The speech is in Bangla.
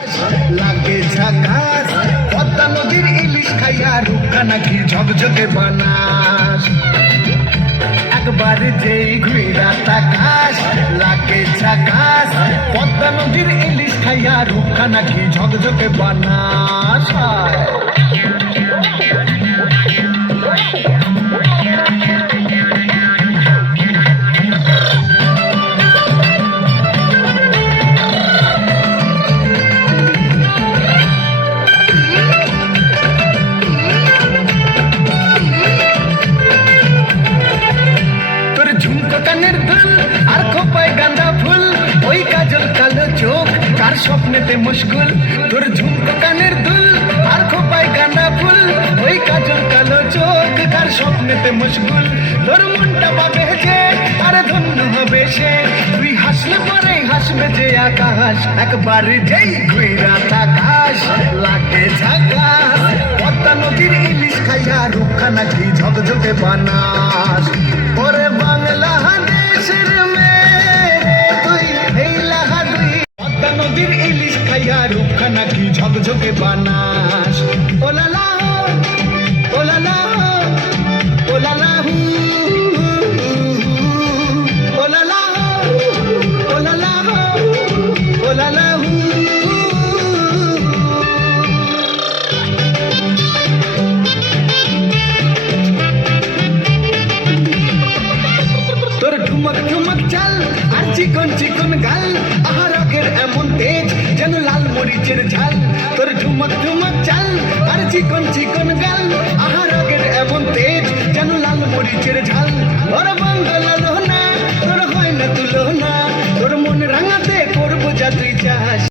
লাগে ঝাকাস, পদ্মা নদীর ইলিশ খাইয়া রুখা নাকি ঝকঝকে বানাস। একবার যেই ঘুইরা তাকাস লাগে ঝাকাস, পদ্মা নদীর ইলিশ খাইয়া রুখা নাকি ঝকঝকে বানাস। কানের দুল আর খোপায় গাঁদা ফুল, ওই কাজল কালো চোখ কার স্বপ্নেতে মুশকুল। তোর ঝুমকো কানের দুল আর খোপায় গাঁদা ফুল, ওই কাজল কালো চোখ কার স্বপ্নেতে মুশকুল। তোর মনটা পাবে যে আর ধন্য হবে সে, তুই হাসলে পরে হাসবে যে আকাশ। একবার যেই ঘুইরা তাকাস লাগে ঝাকাস, পদ্মা নদীর ইলিশ খাইয়া রুখা নাকি ঝকঝকে বানাস। ওরে বাংলা দেশের মেয়ে তুই এই লাহা দুই, পদ্মা নদীর ইলিশ খাইয়া রুখা নাকি ঝকঝকে বানাস। ওলালা ওলালা ওলালা হু ওলালা ওলালা ওলালা হু। তোর ঠুমক ঠুমক চাল আর চিকন চিকন গাল, আহারকের এমন তেজ যেন লাল মরিচের ঝাল। তোর ঠুমক ঠুমক চাল আর চিকন চিকন গাল, আহারকের এমন তেজ যেন লাল মরিচের ঝাল। ওর বাংলা লোনা তোর হয় না তুলনা, তোর মন রাঙাতে করবো যা তুই চাস।